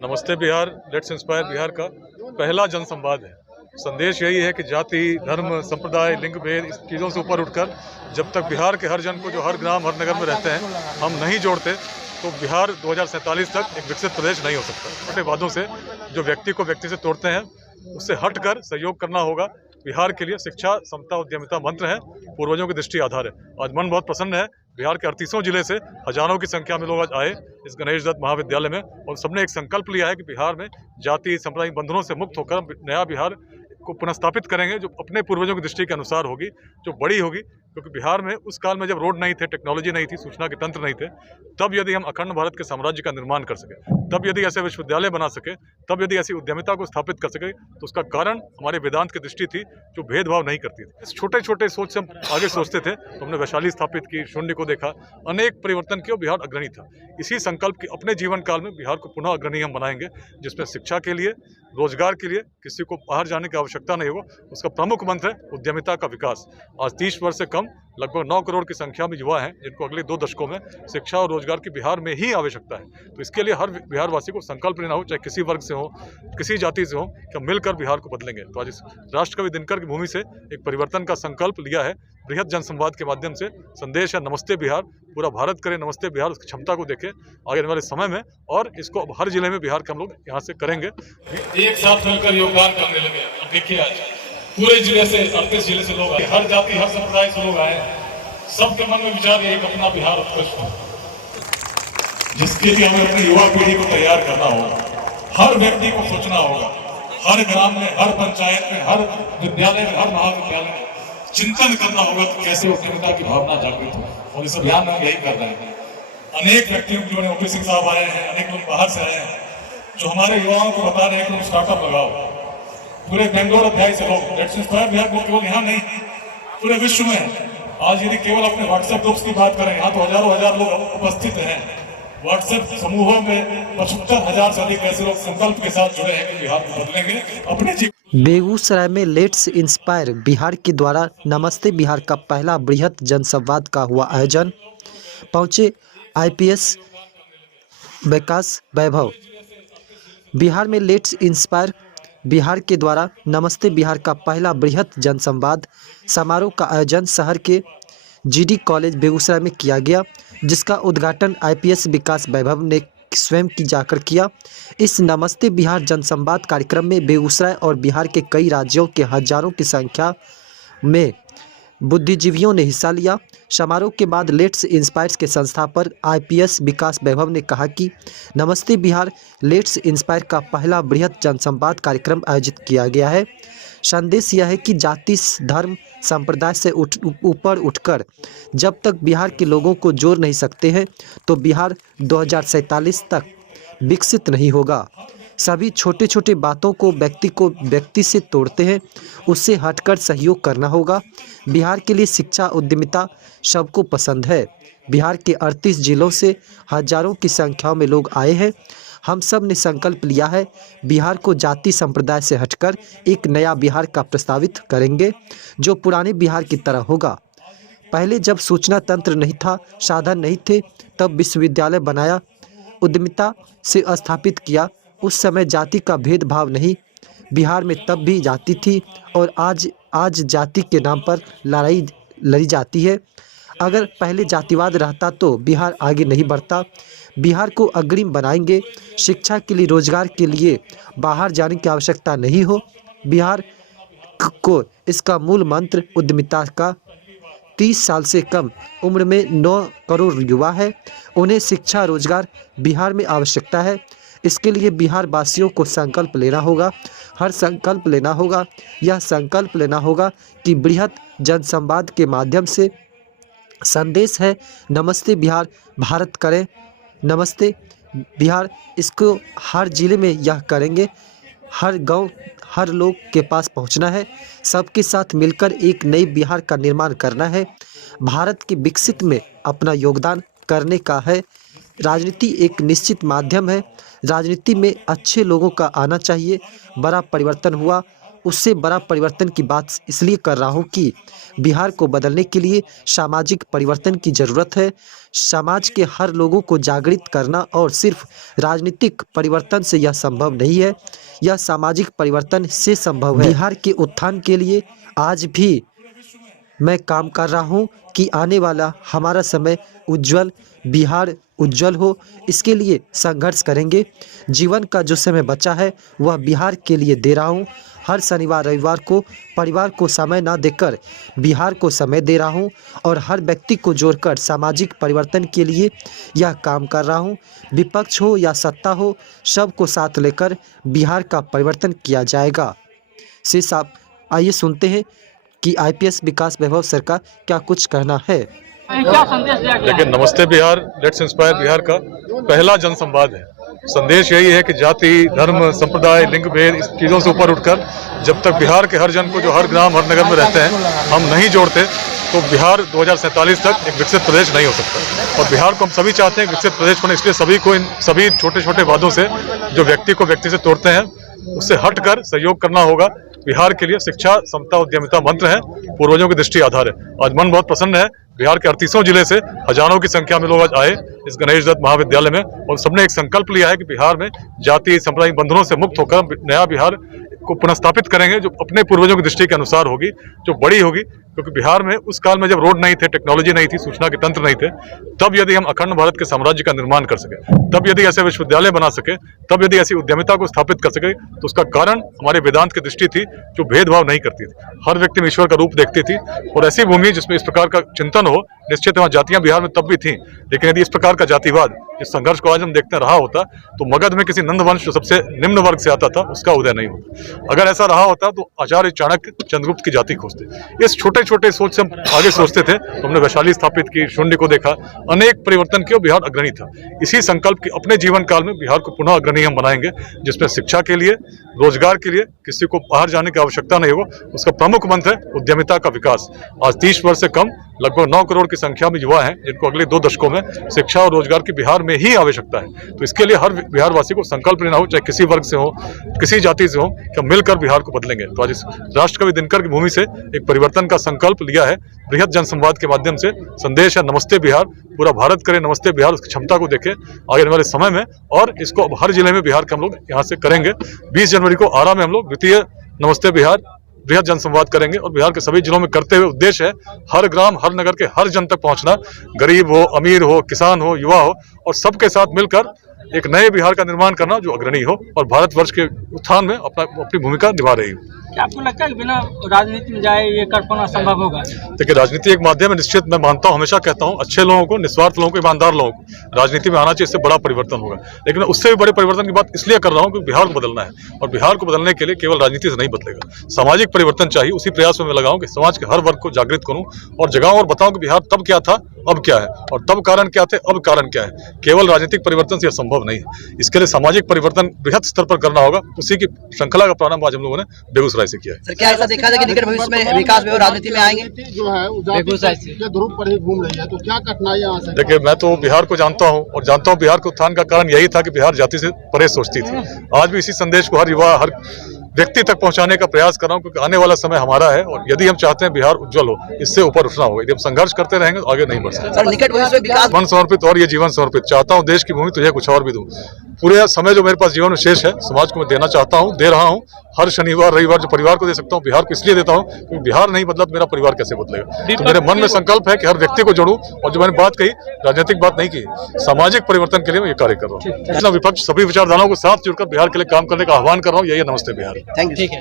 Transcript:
नमस्ते Bihar, let's inspire Bihar का पहला जनसंवाद है। संदेश यही है कि जाति, धर्म, संप्रदाय, लिंग भेद इस चीज़ों से ऊपर उठकर जब तक बिहार के हर जन को जो हर ग्राम हर नगर में रहते हैं हम नहीं जोड़ते तो बिहार 2047 तक एक विकसित प्रदेश नहीं हो सकता। छोटे वादों से जो व्यक्ति को व्यक्ति से तोड़ते हैं उससे हटकर सहयोग करना होगा। बिहार के लिए शिक्षा, समता, उद्यमिता मंत्र है, पूर्वजों की दृष्टि आधार है। आज मन बहुत प्रसन्न है, बिहार के 38 जिले से हजारों की संख्या में लोग आज आए इस गणेश दत्त महाविद्यालय में और सबने एक संकल्प लिया है कि बिहार में जाति सांप्रदायिक बंधनों से मुक्त होकर नया बिहार को पुनर्स्थापित करेंगे, जो अपने पूर्वजों की दृष्टि के अनुसार होगी, जो बड़ी होगी। क्योंकि बिहार में उस काल में जब रोड नहीं थे, टेक्नोलॉजी नहीं थी, सूचना के तंत्र नहीं थे, तब यदि हम अखंड भारत के साम्राज्य का निर्माण कर सके, तब यदि ऐसे विश्वविद्यालय बना सके, तब यदि ऐसी उद्यमिता को स्थापित कर सके, तो उसका कारण हमारे वेदांत की दृष्टि थी जो भेदभाव नहीं करती थी। इस छोटे छोटे सोच से हम आगे सोचते थे, तो हमने वैशाली स्थापित की, शून्य को देखा, अनेक परिवर्तन किए, बिहार अग्रणी था। इसी संकल्प की अपने जीवन काल में बिहार को पुनः अग्रणी हम बनाएंगे, जिसमें शिक्षा के लिए, रोजगार के लिए किसी को बाहर जाने की आवश्यकता नहीं होगा। उसका प्रमुख मंत्र है उद्यमिता का विकास। आज 30 वर्ष से कम लगभग 9 करोड़ की संख्या में युवा हैं जिनको अगले 2 दशकों में शिक्षा और रोजगार की बिहार में ही आवश्यकता है। तो इसके लिए हर बिहारवासी को संकल्प लेना हो, चाहे किसी वर्ग से हो, किसी जाति से हो, कि हम मिलकर बिहार को बदलेंगे। तो आज इस राष्ट्रकवि दिनकर की भूमि से एक परिवर्तन का संकल्प लिया है। बृहद जनसंवाद के माध्यम से संदेश है नमस्ते बिहार। पूरा भारत करे नमस्ते बिहार, उसकी क्षमता को देखे आगे वाले समय में, और इसको अब हर जिले में बिहार के हम लोग यहाँ से करेंगे। एक साथ मिलकर योगदान करने लगे। अब देखिए आज पूरे जिले से 38 जिले से लोग आए, हर जाति हर संप्रदाय से लोग आए। सबके मन में विचार एक अपना बिहार उत्कृष्ट हो, जिसके लिए हमें अपनी युवा पीढ़ी को तैयार करना होगा। हर व्यक्ति को सोचना होगा, हर ग्राम में, हर पंचायत में, हर विद्यालय में, हर महाविद्यालय में चिंतन करना होगा कि कैसे उद्यमिता की भावना जागृत हो। और इस अभियान में हम यही कर रहे हैं। अनेक व्यक्तियों जो ओपी सिंह साहब आए हैं, अनेक लोग बाहर से आए हैं, जो हमारे युवाओं को बता रहे हैं कि तुम स्टार्टअप लगाओ। पूरे बेंगलोर अध्याय से लोग, लेट्स इंस्पायर बिहार को केवल यहाँ नहीं, पूरे विश्व में आज यदि केवल अपने व्हाट्सएप ग्रुप्स की बात करें, यहाँ तो हजारों हजार लोग उपस्थित हैं। व्हाट्सएप समूहों में 75,000 से अधिक ऐसे लोग संकल्प के साथ जुड़े हैं कि बिहार को बदलेंगे अपने बेगूसराय में लेट्स इंस्पायर बिहार के द्वारा नमस्ते बिहार का पहला बृहद जनसंवाद का हुआ आयोजन। पहुंचे आईपीएस विकास वैभव। बिहार में लेट्स इंस्पायर बिहार के द्वारा नमस्ते बिहार का पहला बृहद जनसंवाद समारोह का आयोजन शहर के जीडी कॉलेज बेगूसराय में किया गया, जिसका उद्घाटन आईपीएस विकास वैभव ने स्वयं की जाकर किया। इस नमस्ते बिहार जनसंवाद कार्यक्रम में बेगूसराय और बिहार के कई राज्यों के हजारों की संख्या में बुद्धिजीवियों ने हिस्सा लिया। समारोह के बाद लेट्स इंस्पायर्स के संस्थापक आईपीएस विकास वैभव ने कहा कि नमस्ते बिहार लेट्स इंस्पायर का पहला बृहद जनसंवाद कार्यक्रम आयोजित किया गया है। संदेश यह है कि जाति, धर्म, संप्रदाय से ऊपर उठकर जब तक बिहार के लोगों को जोड़ नहीं सकते हैं तो बिहार 2047 तक विकसित नहीं होगा। सभी छोटे छोटे बातों को व्यक्ति से तोड़ते हैं, उससे हटकर सहयोग करना होगा। बिहार के लिए शिक्षा, उद्यमिता सबको पसंद है। बिहार के 38 जिलों से हजारों की संख्या में लोग आए हैं। हम सब ने संकल्प लिया है बिहार को जाति संप्रदाय से हटकर एक नया बिहार का प्रस्तावित करेंगे, जो पुराने बिहार की तरह होगा। पहले जब सूचना तंत्र नहीं था, साधन नहीं थे, तब विश्वविद्यालय बनाया, उद्यमिता से स्थापित किया। उस समय जाति का भेदभाव नहीं, बिहार में तब भी जाति थी और आज जाति के नाम पर लड़ाई लड़ी जाती है। अगर पहले जातिवाद रहता तो बिहार आगे नहीं बढ़ता। बिहार को अग्रिम बनाएंगे। शिक्षा के लिए, रोजगार के लिए बाहर जाने की आवश्यकता नहीं हो। बिहार को इसका मूल मंत्र उद्यमिता का। 30 साल से कम उम्र में 9 करोड़ युवा है, उन्हें शिक्षा, रोजगार बिहार में आवश्यकता है। इसके लिए बिहार वासियों को संकल्प लेना होगा, हर संकल्प लेना होगा। यह संकल्प लेना होगा कि बृहद जनसंवाद के माध्यम से संदेश है नमस्ते बिहार, भारत करें नमस्ते बिहार। इसको हर जिले में यह करेंगे, हर गांव, हर लोग के पास पहुंचना है। सबके साथ मिलकर एक नई बिहार का निर्माण करना है। भारत के विकसित में अपना योगदान करने का है। राजनीति एक निश्चित माध्यम है, राजनीति में अच्छे लोगों का आना चाहिए। बड़ा परिवर्तन हुआ, उससे बड़ा परिवर्तन की बात इसलिए कर रहा हूँ कि बिहार को बदलने के लिए सामाजिक परिवर्तन की ज़रूरत है। समाज के हर लोगों को जागृत करना और सिर्फ राजनीतिक परिवर्तन से यह संभव नहीं है, यह सामाजिक परिवर्तन से संभव है। बिहार के उत्थान के लिए आज भी मैं काम कर रहा हूं कि आने वाला हमारा समय उज्जवल, बिहार उज्जवल हो, इसके लिए संघर्ष करेंगे। जीवन का जो समय बचा है वह बिहार के लिए दे रहा हूं। हर शनिवार रविवार को परिवार को समय ना देकर बिहार को समय दे रहा हूं और हर व्यक्ति को जोड़कर सामाजिक परिवर्तन के लिए यह काम कर रहा हूं। विपक्ष हो या सत्ता हो, सबको साथ लेकर बिहार का परिवर्तन किया जाएगा। से साहब, आइए सुनते हैं कि आईपीएस विकास वैभव सर का क्या कुछ कहना है। क्या संदेश दिया गया? देखिए, नमस्ते बिहार, लेट्स इंस्पायर बिहार का पहला जनसंवाद है। संदेश यही है कि जाति, धर्म, संप्रदाय, लिंग भेद इस चीज़ों से ऊपर उठकर जब तक बिहार के हर जन को जो हर ग्राम हर नगर में रहते हैं हम नहीं जोड़ते तो बिहार 2047 तक एक विकसित प्रदेश नहीं हो सकता। और बिहार को हम सभी चाहते हैं विकसित प्रदेश बने, इसलिए सभी को इन सभी छोटे छोटे वादों से जो व्यक्ति को व्यक्ति से तोड़ते हैं उससे हटकर सहयोग करना होगा। बिहार के लिए शिक्षा, समता, उद्यमिता मंत्र है, पूर्वजों की दृष्टि आधार है। आज मन बहुत प्रसन्न है, बिहार के 38 जिले से हजारों की संख्या में लोग आज आए इस गणेश दत्त महाविद्यालय में और सबने एक संकल्प लिया है कि बिहार में जाति सांप्रदायिक बंधनों से मुक्त होकर नया बिहार को पुनर्स्थापित करेंगे जो अपने पूर्वजों की दृष्टि के अनुसार होगी, जो बड़ी होगी। क्योंकि बिहार में उस काल में जब रोड नहीं थे, टेक्नोलॉजी नहीं थी, सूचना के तंत्र नहीं थे, तब यदि हम अखंड भारत के साम्राज्य का निर्माण कर सके, तब यदि ऐसे विश्वविद्यालय बना सके, तब यदि ऐसी उद्यमिता को स्थापित कर सके, तो उसका कारण हमारे वेदांत की दृष्टि थी जो भेदभाव नहीं करती थी, हर व्यक्ति में ईश्वर का रूप देखती थी। और ऐसी भूमि जिसमें इस प्रकार का चिंतन हो, निश्चित वहाँ जातियां बिहार में तब भी थी, लेकिन यदि इस प्रकार का जातिवाद, इस संघर्ष को आज हम देखते रहा होता तो मगध में किसी नंद वंश जो सबसे निम्न वर्ग से आता था उसका उदय नहीं होता। अगर ऐसा रहा होता तो आचार्य चाणक्य चंद्रगुप्त की जाति खोजते। इस छोटे छोटे सोच से हम आगे सोचते थे तो हमने वैशाली स्थापित की, शून्य को देखा, अनेक परिवर्तन किए, बिहार अग्रणी था। इसी संकल्प के अपने जीवन काल में बिहार को पुनः अग्रणी हम बनाएंगे, जिसमें शिक्षा के लिए, रोजगार के लिए किसी को बाहर जाने की आवश्यकता नहीं होगा। उसका प्रमुख मंत्र है उद्यमिता का विकास। आज 30 वर्ष से कम लगभग 9 करोड़ की संख्या में युवा हैं जिनको अगले 2 दशकों में शिक्षा और रोजगार की बिहार में ही आवश्यकता है। तो इसके लिए हर बिहार वासी को संकल्प लेना हो, चाहे किसी वर्ग से हो, किसी जाति से हो, कि हम मिलकर बिहार को बदलेंगे। तो आज इस राष्ट्रकवि दिनकर की भूमि से एक परिवर्तन का संकल्प लिया है। बृहद जनसंवाद के माध्यम से संदेश है नमस्ते बिहार। पूरा भारत करे नमस्ते बिहार, उसकी क्षमता को देखे आगे वाले समय में, और इसको अब हर जिले में बिहार के हम लोग यहाँ से करेंगे। 20 जनवरी को आरा में हम लोग द्वितीय नमस्ते बिहार बृहद जनसंवाद करेंगे और बिहार के सभी जिलों में करते हुए उद्देश्य है हर ग्राम हर नगर के हर जन तक पहुंचना, गरीब हो, अमीर हो, किसान हो, युवा हो, और सबके साथ मिलकर एक नए बिहार का निर्माण करना जो अग्रणी हो और भारतवर्ष के उत्थान में अपनी भूमिका निभा रही हो। क्या आपको लगता है कि बिना राजनीति में जाए ये कर पाना संभव होगा? देखिए, राजनीति एक माध्यम है, निश्चित मैं मानता हूँ, हमेशा कहता हूँ, अच्छे लोगों को, निस्वार्थ लोगों को, ईमानदार लोगों को राजनीति में आना चाहिए, इससे बड़ा परिवर्तन होगा। लेकिन उससे भी बड़े परिवर्तन की बात इसलिए कर रहा हूँ क्योंकि बिहार को बदलना है और बिहार को बदलने के लिए केवल राजनीति से नहीं बदलेगा, सामाजिक परिवर्तन चाहिए। उसी प्रयास में मैं लगाऊं कि समाज के हर वर्ग को जागृत करूं और जगाऊं और बताऊं कि बिहार तब क्या था, अब क्या है, और तब कारण क्या थे, अब कारण क्या है। केवल राजनीतिक परिवर्तन से यह संभव नहीं है, इसके लिए सामाजिक परिवर्तन बृहद स्तर पर करना होगा। उसी की श्रृंखला का प्रारंभ आज हम लोगों ने बेगूसराय से किया है। क्या ऐसा देखा जाए कि निकट भविष्य में विकास में और राजनीति में आएंगे? जो है बेगूसराय से ध्रुव पर ही घूम रही है, तो क्या कठिनाई यहाँ से? देखिए, मैं तो बिहार को जानता हूँ और जानता हूँ बिहार के उत्थान का कारण यही था कि बिहार जाति से परे सोचती थी। आज भी इसी संदेश को हर युवा, हर व्यक्ति तक पहुंचाने का प्रयास कर रहा हूं क्योंकि आने वाला समय हमारा है और यदि हम चाहते हैं बिहार उज्जवल हो, इससे ऊपर उठना होगा। यदि हम संघर्ष करते रहेंगे तो आगे नहीं बढ़ सकते। निकट भविष्य में विकास, मन समर्पित और ये जीवन समर्पित चाहता हूं, देश की भूमि तुझे कुछ और भी दूं। पूरे समय जो मेरे पास जीवन में शेष है समाज को मैं देना चाहता हूं, दे रहा हूं। हर शनिवार रविवार जो परिवार को दे सकता हूं, बिहार को इसलिए देता हूं क्योंकि बिहार नहीं बदला तो मेरा परिवार कैसे बदलेगा। तो मेरे मन में संकल्प है कि हर व्यक्ति को जोड़ूं और जो मैंने बात कही, राजनीतिक बात नहीं की, सामाजिक परिवर्तन के लिए मैं ये कार्य कर रहा हूँ। विपक्ष सभी विचारधाराओं को साथ जुड़कर बिहार के लिए काम करने का आह्वान कर रहा हूँ। यही नमस्ते बिहार। Thank you.